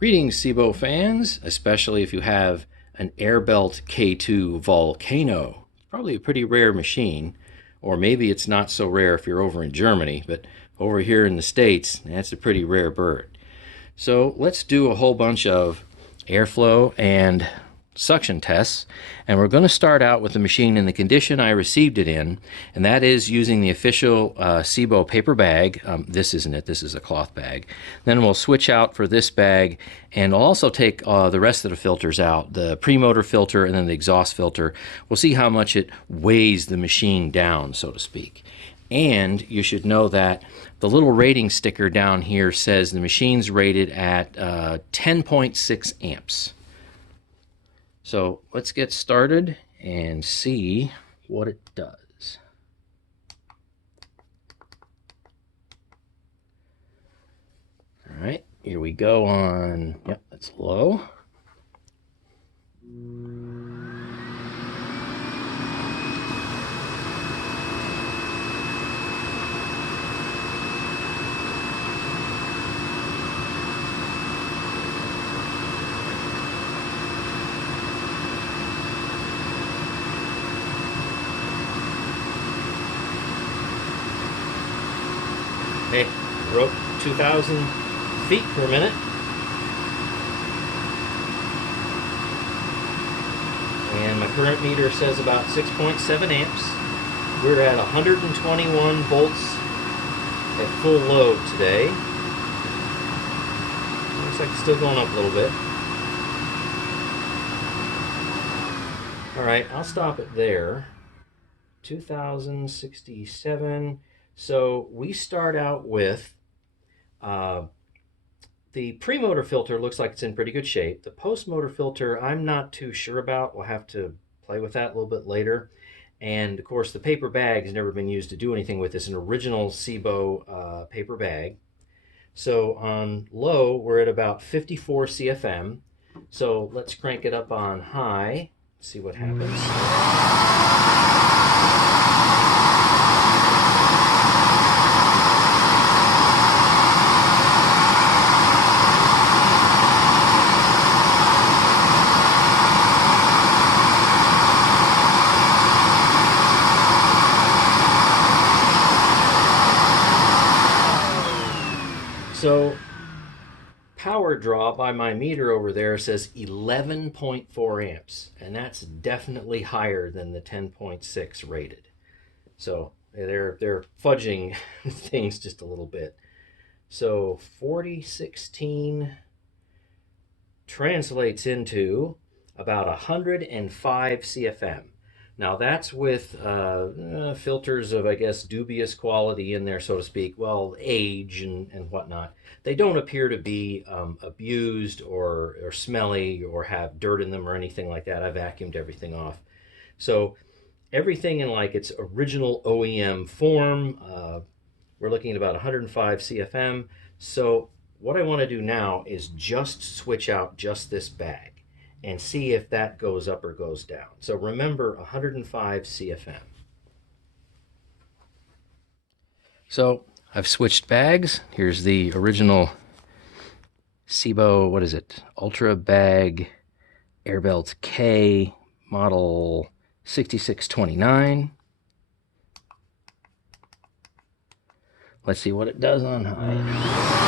Greetings, SEBO fans, especially if you have an Airbelt K2 Volcano. It's probably a pretty rare machine, or maybe it's not so rare if you're over in Germany, but over here in the States, that's a pretty rare bird. So let's do a whole bunch of airflow and suction tests, and we're going to start out with the machine in the condition I received it in, and that is using the official SEBO paper bag. This isn't it, this is a cloth bag. Then we'll switch out for this bag, and I'll also take the rest of the filters out, the premotor filter and then the exhaust filter. We'll see how much it weighs the machine down, so to speak. And you should know that the little rating sticker down here says the machine's rated at 10.6 amps. So let's get started and see what it does. All right, here we go on, yep, that's low. Hey, wrote 2,000 feet per minute. And my current meter says about 6.7 amps. We're at 121 volts at full load today. Looks like it's still going up a little bit. All right, I'll stop it there. 2,067. So we start out with the premotor filter looks like it's in pretty good shape. The post-motor filter I'm not too sure about. We'll have to play with that a little bit later. And of course the paper bag has never been used to do anything with this, an original SEBO paper bag. So on low we're at about 54 CFM. So let's crank it up on high, see what happens. So power draw by my meter over there says 11.4 amps, and that's definitely higher than the 10.6 rated. So they're fudging things just a little bit. So 4016 translates into about 105 CFM. Now that's with filters of, I guess, dubious quality in there, so to speak. Well, age and whatnot. They don't appear to be abused or smelly or have dirt in them or anything like that. I vacuumed everything off. So everything in like its original OEM form, we're looking at about 105 CFM. So what I want to do now is just switch out just this bag and see if that goes up or goes down. So remember, 105 CFM. So I've switched bags. Here's the original SEBO, what is it? Ultra Bag Airbelt K model 6629. Let's see what it does on high.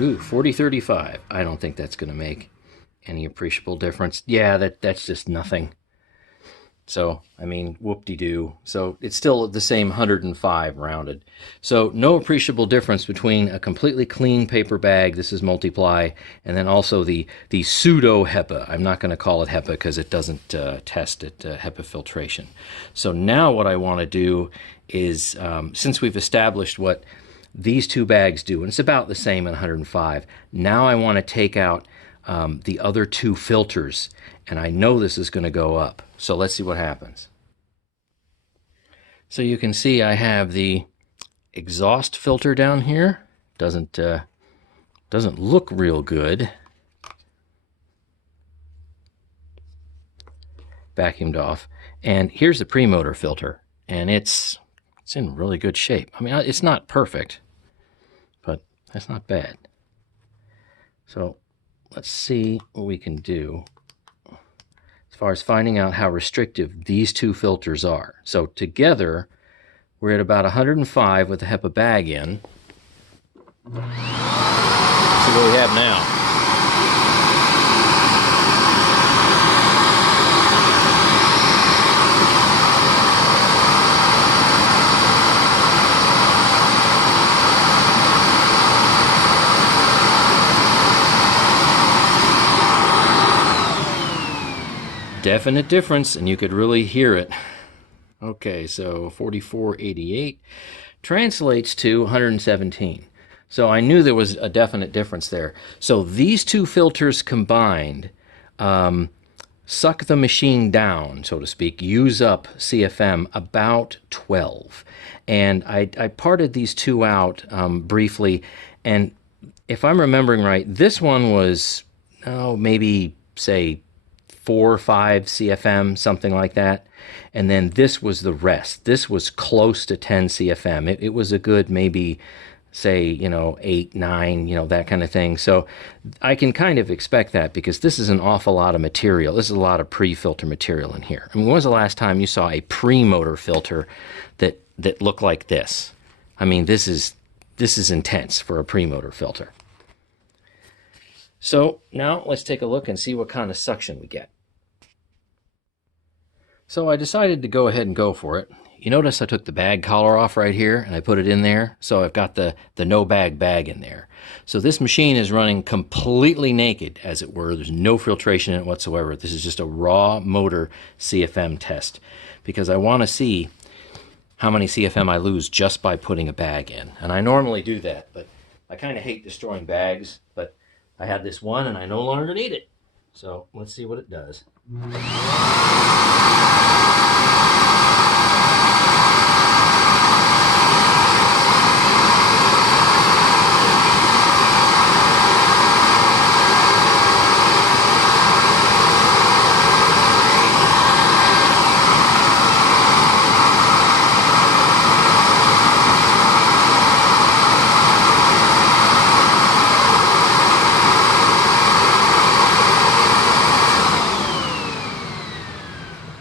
Ooh, 4035. I don't think that's going to make any appreciable difference. Yeah, that's just nothing. So, I mean, whoop-de-doo. So it's still the same 105 rounded. So no appreciable difference between a completely clean paper bag, this is Multiply, and then also the pseudo HEPA. I'm not going to call it HEPA because it doesn't test at HEPA filtration. So now what I want to do is, since we've established what these two bags do, and it's about the same at 105. Now I want to take out the other two filters, and I know this is going to go up. So let's see what happens. So you can see I have the exhaust filter down here. Doesn't look real good. Vacuumed off. And here's the premotor filter, and it's in really good shape. I mean, it's not perfect, but that's not bad. So let's see what we can do as far as finding out how restrictive these two filters are. So together, we're at about 105 with the HEPA bag in. Let's see what we have now. Definite difference, and you could really hear it. Okay, so 4488 translates to 117. So I knew there was a definite difference there. So these two filters combined suck the machine down, so to speak, use up CFM about 12. And I parted these two out briefly, and if I'm remembering right, this one was, maybe, say, 4 or 5 CFM, something like that. And then this was the rest. This was close to 10 CFM. It was a good maybe, say, 8, 9, that kind of thing. So I can kind of expect that because this is an awful lot of material. This is a lot of pre-filter material in here. I mean, when was the last time you saw a pre-motor filter that looked like this? I mean, this is intense for a pre-motor filter. So now let's take a look and see what kind of suction we get. So I decided to go ahead and go for it. You notice I took the bag collar off right here and I put it in there. So I've got the no bag in there. So this machine is running completely naked, as it were. There's no filtration in it whatsoever. This is just a raw motor CFM test because I want to see how many CFM I lose just by putting a bag in. And I normally do that, but I kind of hate destroying bags, but I had this one and I no longer need it. So let's see what it does.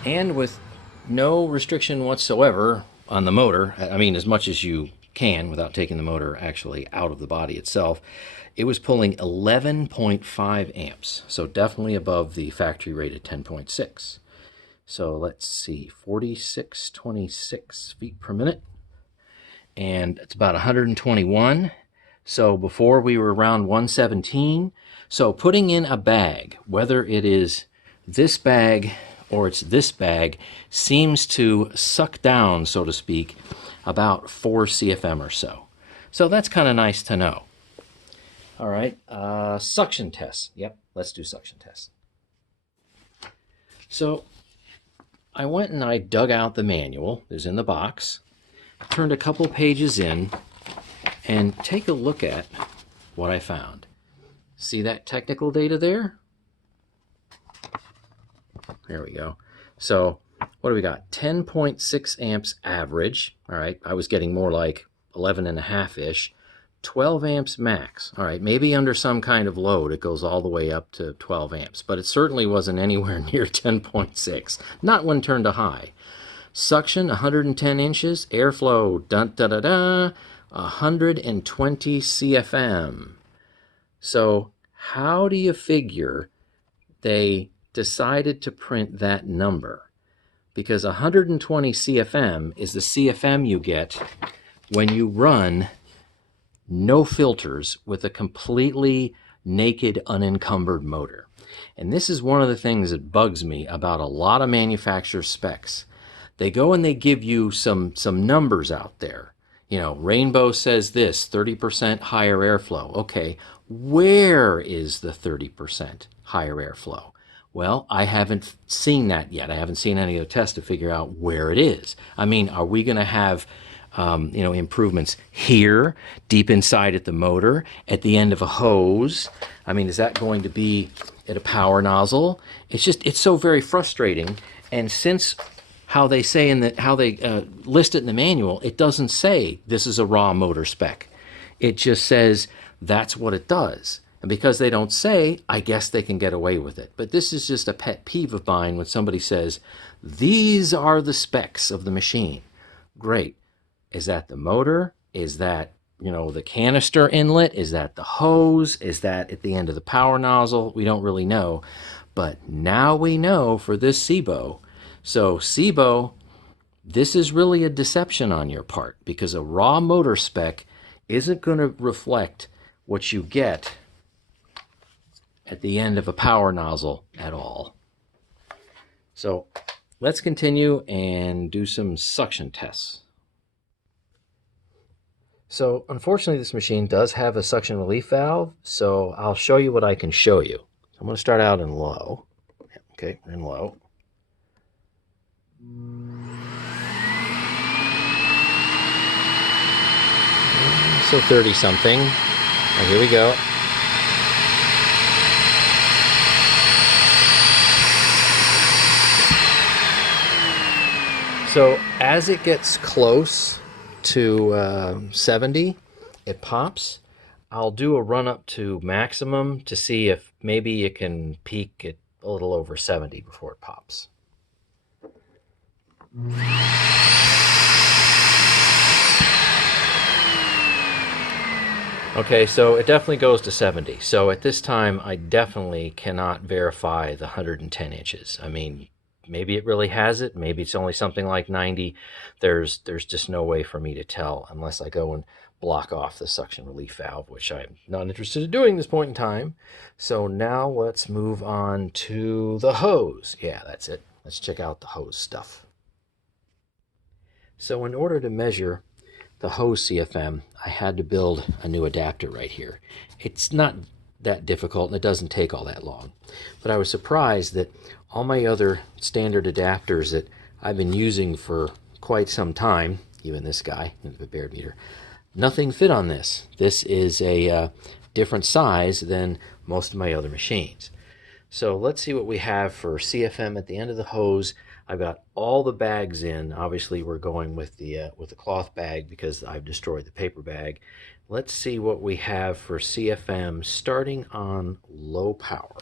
And with no restriction whatsoever on the motor, I mean as much as you can without taking the motor actually out of the body itself, it was pulling 11.5 amps. So definitely above the factory rated 10.6. So let's see, 4626 feet per minute. And it's about 121. So before we were around 117. So putting in a bag, whether it is this bag or it's this bag, seems to suck down, so to speak, about 4 CFM or so. So that's kind of nice to know. All right, suction tests. Yep, let's do suction tests. So I went and I dug out the manual. It was in the box. Turned a couple pages in and take a look at what I found. See that technical data there? There we go. So what do we got? 10.6 amps average. All right, I was getting more like 11.5-ish. 12 amps max. All right, maybe under some kind of load it goes all the way up to 12 amps, but it certainly wasn't anywhere near 10.6. Not when turned to high. Suction 110 inches. Airflow 120 CFM. So how do you figure they decided to print that number? Because 120 CFM is the CFM you get when you run no filters with a completely naked, unencumbered motor. And this is one of the things that bugs me about a lot of manufacturer specs. They go and they give you some numbers out there. Rainbow says this 30% higher airflow. Okay, where is the 30% higher airflow? Well, I haven't seen that yet. I haven't seen any of the tests to figure out where it is. I mean, are we going to have improvements here, deep inside at the motor, at the end of a hose? I mean, is that going to be at a power nozzle? It's so very frustrating. And since how they say how they list it in the manual, it doesn't say this is a raw motor spec. It just says that's what it does. And because they don't say, I guess they can get away with it. But this is just a pet peeve of mine when somebody says, these are the specs of the machine. Great. Is that the motor? Is that, the canister inlet? Is that the hose? Is that at the end of the power nozzle? We don't really know. But now we know for this SEBO. So SEBO, this is really a deception on your part, because a raw motor spec isn't going to reflect what you get at the end of a power nozzle at all. So let's continue and do some suction tests. So unfortunately, this machine does have a suction relief valve, so I'll show you what I can show you. So I'm going to start out in low. Okay, we're in low. So 30 something. And here we go. So as it gets close to 70, it pops. I'll do a run up to maximum to see if maybe it can peak at a little over 70 before it pops. Okay, so it definitely goes to 70. So at this time, I definitely cannot verify the 110 inches. I mean, maybe it really has it. Maybe it's only something like 90. There's just no way for me to tell unless I go and block off the suction relief valve, which I'm not interested in doing at this point in time. So now let's move on to the hose. Yeah, that's it. Let's check out the hose stuff. So in order to measure the hose CFM, I had to build a new adapter right here. It's not that difficult and it doesn't take all that long. But I was surprised that all my other standard adapters that I've been using for quite some time, even this guy, the Baird meter, nothing fit on this. This is a different size than most of my other machines. So let's see what we have for CFM at the end of the hose. I've got all the bags in. Obviously, we're going with the cloth bag because I've destroyed the paper bag. Let's see what we have for CFM starting on low power.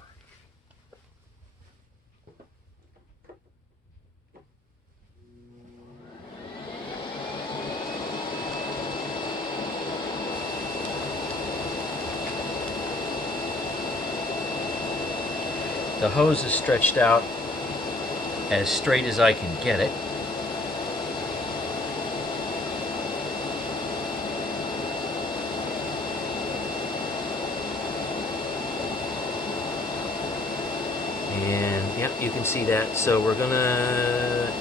The hose is stretched out as straight as I can get it. And yep, you can see that. So we're gonna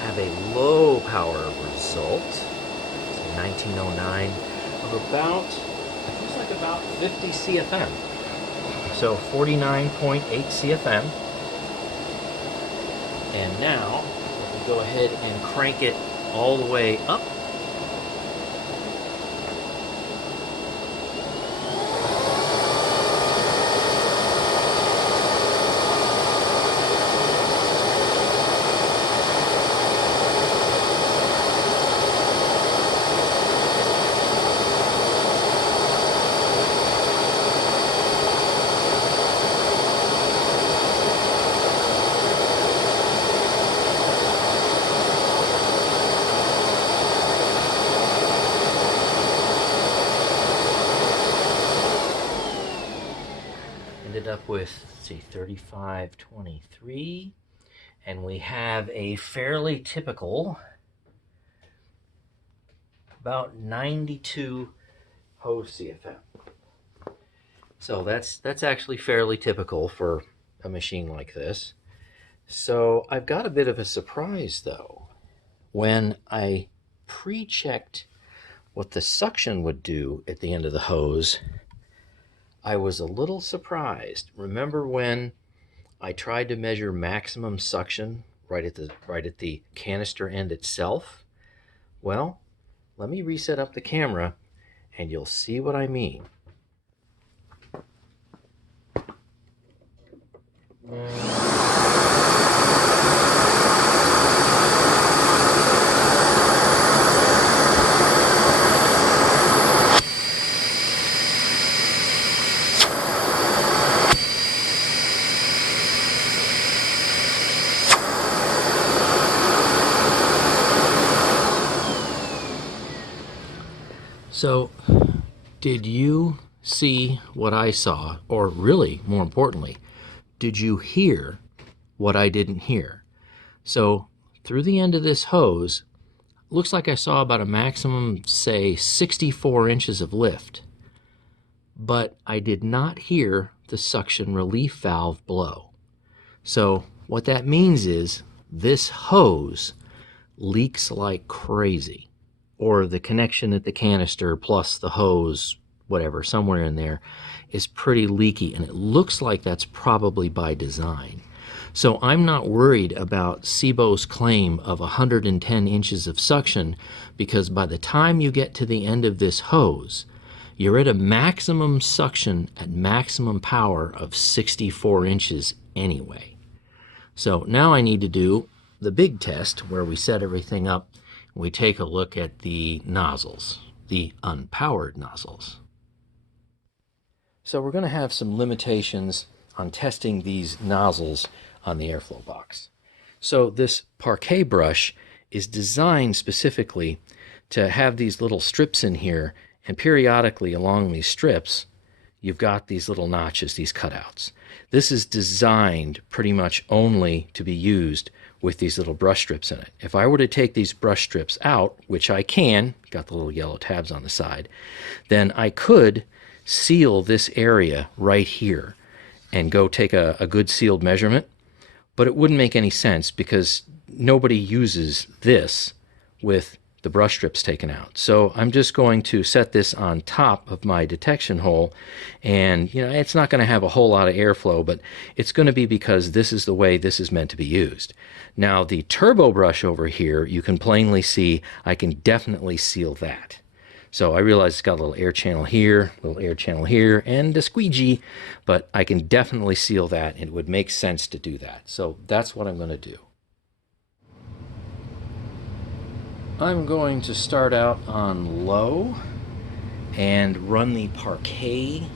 have a low power result. So 1909 of about, it looks like about 50 CFM. So 49.8 CFM. And now, if we go ahead and crank it all the way up, ended up with, let's see, 3523, and we have a fairly typical about 92 hose CFM. So that's actually fairly typical for a machine like this. So I've got a bit of a surprise though when I pre-checked what the suction would do at the end of the hose, I was a little surprised. Remember when I tried to measure maximum suction right at the canister end itself? Well, let me reset up the camera and you'll see what I mean. So, did you see what I saw? Or really, more importantly, did you hear what I didn't hear? So, through the end of this hose, looks like I saw about a maximum, say, 64 inches of lift. But I did not hear the suction relief valve blow. So, what that means is this hose leaks like crazy. Or the connection at the canister plus the hose, whatever, somewhere in there, is pretty leaky, and it looks like that's probably by design. So I'm not worried about SEBO's claim of 110 inches of suction, because by the time you get to the end of this hose, you're at a maximum suction at maximum power of 64 inches anyway. So now I need to do the big test where we set everything up. We take a look at the nozzles, the unpowered nozzles. So we're going to have some limitations on testing these nozzles on the airflow box. So this parquet brush is designed specifically to have these little strips in here, and periodically along these strips you've got these little notches, these cutouts. This is designed pretty much only to be used with these little brush strips in it. If I were to take these brush strips out, which I can, got the little yellow tabs on the side, then I could seal this area right here and go take a good sealed measurement, but it wouldn't make any sense because nobody uses this with the brush strips taken out. So I'm just going to set this on top of my detection hole, and it's not going to have a whole lot of airflow, but it's going to be because this is the way this is meant to be used. Now the turbo brush over here, you can plainly see I can definitely seal that. So I realize it's got a little air channel here, and a squeegee, but I can definitely seal that, and it would make sense to do that. So that's what I'm going to do. I'm going to start out on low and run the parquet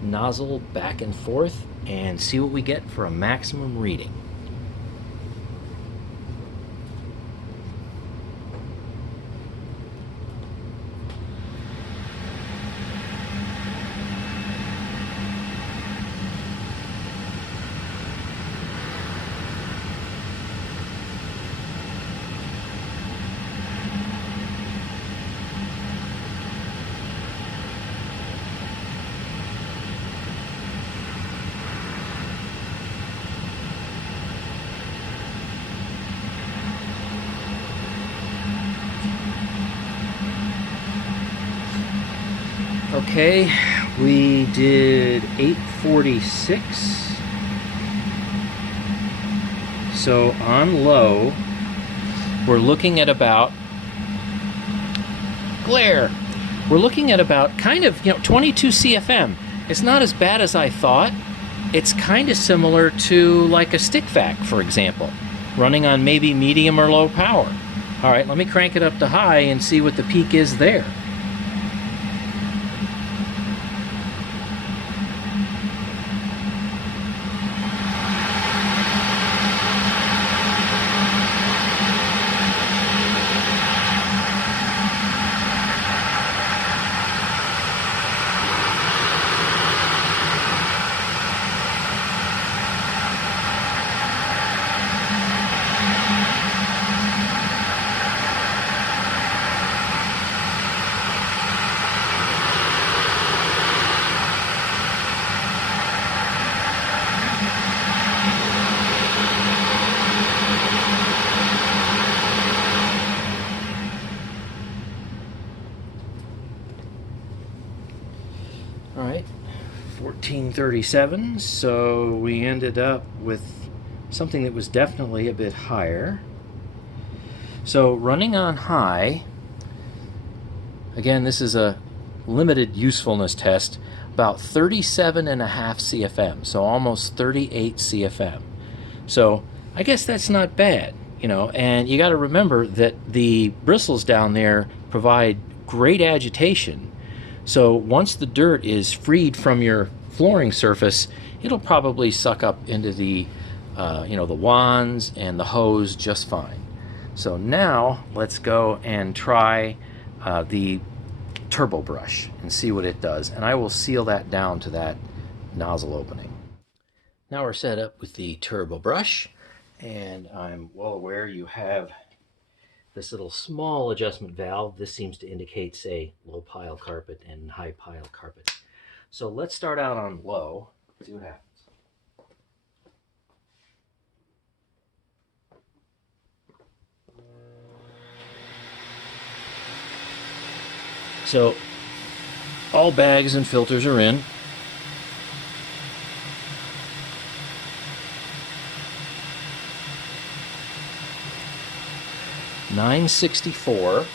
nozzle back and forth and see what we get for a maximum reading. Okay, we did 846. So on low, we're looking at about glare. We're looking at about kind of 22 CFM. It's not as bad as I thought. It's kind of similar to like a stick vac, for example, running on maybe medium or low power. All right, let me crank it up to high and see what the peak is there. 1437, so we ended up with something that was definitely a bit higher. So running on high, again, this is a limited usefulness test, about 37.5 CFM, so almost 38 CFM. So I guess that's not bad, you know, and you got to remember that the bristles down there provide great agitation. So once the dirt is freed from your flooring surface, it'll probably suck up into the, the wands and the hose just fine. So now let's go and try the turbo brush and see what it does. And I will seal that down to that nozzle opening. Now we're set up with the turbo brush, and I'm well aware you have this little small adjustment valve. This seems to indicate, say, low pile carpet and high pile carpet. So let's start out on low, see what happens. So all bags and filters are in. $964.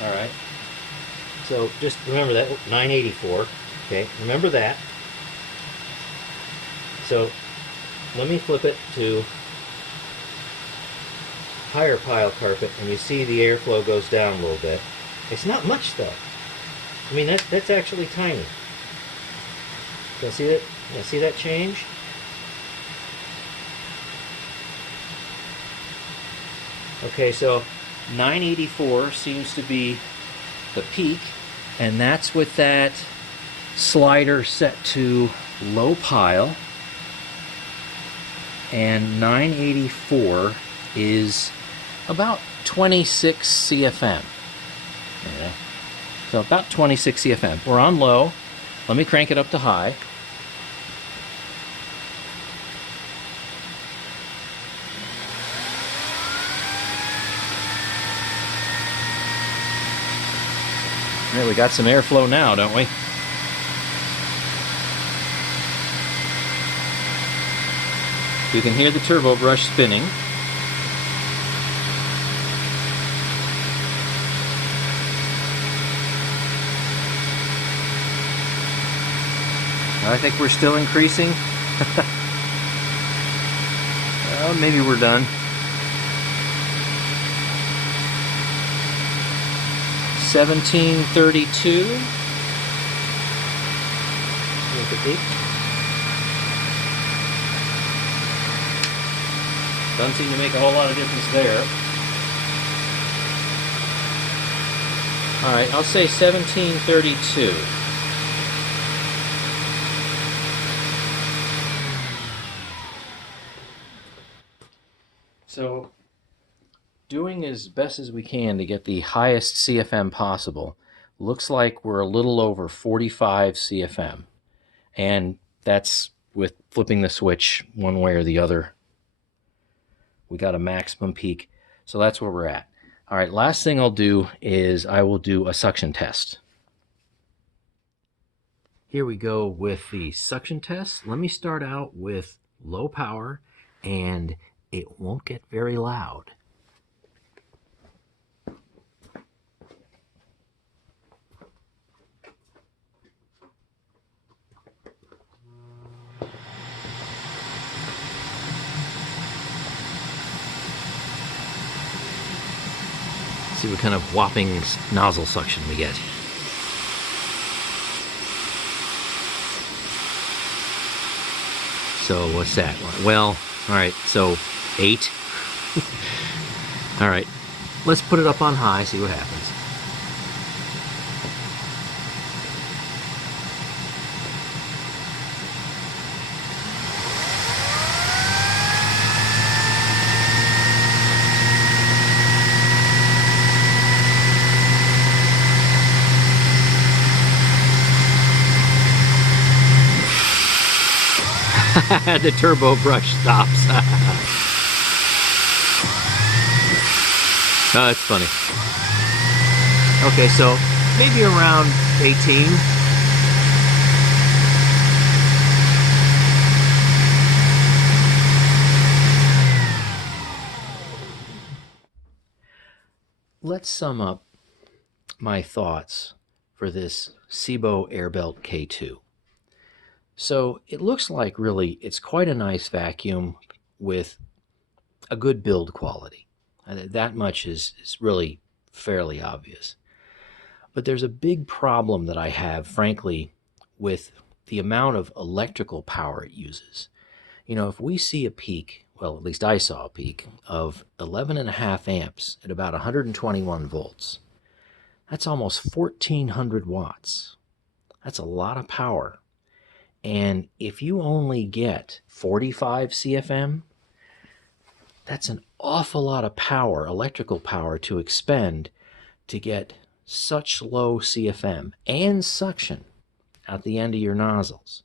All right. So just remember that, 984. Okay, remember that. So let me flip it to higher pile carpet, and you see the airflow goes down a little bit. It's not much though. I mean, that's actually tiny. Can you see that? Can you see that change? Okay, so 984 seems to be the peak, and that's with that slider set to low pile. And 984 is about 26 CFM. Yeah. So about 26 CFM. We're on low. Let me crank it up to high. Right, we got some airflow now, don't we? You can hear the turbo brush spinning. I think we're still increasing. Well, maybe we're done. 1732. Look at peak. Doesn't seem to make a whole lot of difference there. All right, I'll say 1732. So, doing as best as we can to get the highest CFM possible, looks like we're a little over 45 CFM. And that's with flipping the switch one way or the other. We got a maximum peak, so that's where we're at. All right, last thing I'll do is I will do a suction test. Here we go with the suction test. Let me start out with low power, and it won't get very loud. See what kind of whopping nozzle suction we get. So what's that? Well, all right, so 8. All right, let's put it up on high, see what happens. The turbo brush stops. Oh, that's funny. Okay, so maybe around 18. let's sum up my thoughts for this SEBO Airbelt K2. So it looks like really it's quite a nice vacuum with a good build quality. That much is really fairly obvious. But there's a big problem that I have, frankly, with the amount of electrical power it uses. If we see a peak, well, at least I saw a peak, of 11.5 amps at about 121 volts, that's almost 1,400 watts. That's a lot of power. And if you only get 45 CFM, that's an awful lot of power, electrical power, to expend to get such low CFM and suction at the end of your nozzles.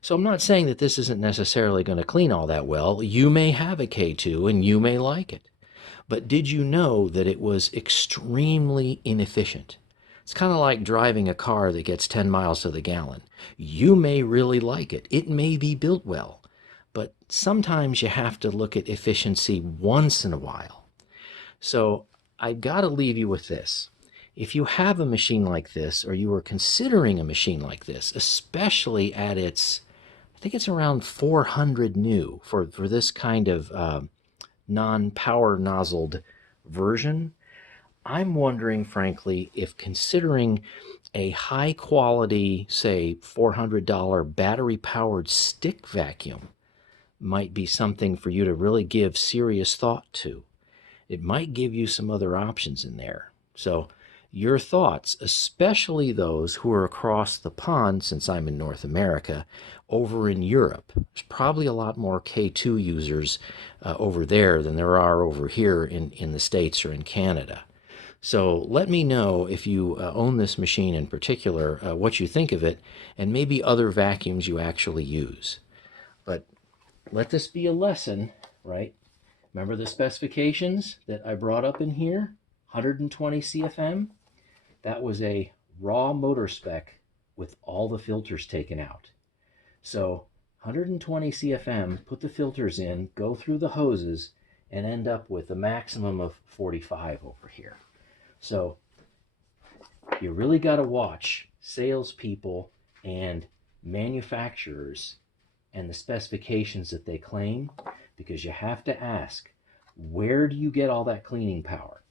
So I'm not saying that this isn't necessarily going to clean all that well. You may have a K2 and you may like it. But did you know that it was extremely inefficient? It's kind of like driving a car that gets 10 miles to the gallon. You may really like it. It may be built well. But sometimes you have to look at efficiency once in a while. So I've got to leave you with this. If you have a machine like this, or you are considering a machine like this, especially at its, I think it's around 400 new for this kind of non-power nozzled version, I'm wondering, frankly, if considering a high quality, say, $400 battery powered stick vacuum might be something for you to really give serious thought to. It might give you some other options in there. So your thoughts, especially those who are across the pond, since I'm in North America, over in Europe. There's probably a lot more K2 users over there than there are over here in the States or in Canada. So let me know if you own this machine in particular, what you think of it, and maybe other vacuums you actually use. But let this be a lesson, right? Remember the specifications that I brought up in here? 120 CFM? That was a raw motor spec with all the filters taken out. So 120 CFM, put the filters in, go through the hoses, and end up with a maximum of 45 over here. So you really got to watch salespeople and manufacturers and the specifications that they claim, because you have to ask, where do you get all that cleaning power?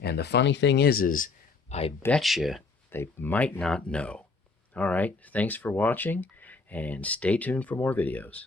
And the funny thing is I bet you they might not know. All right, thanks for watching, and stay tuned for more videos.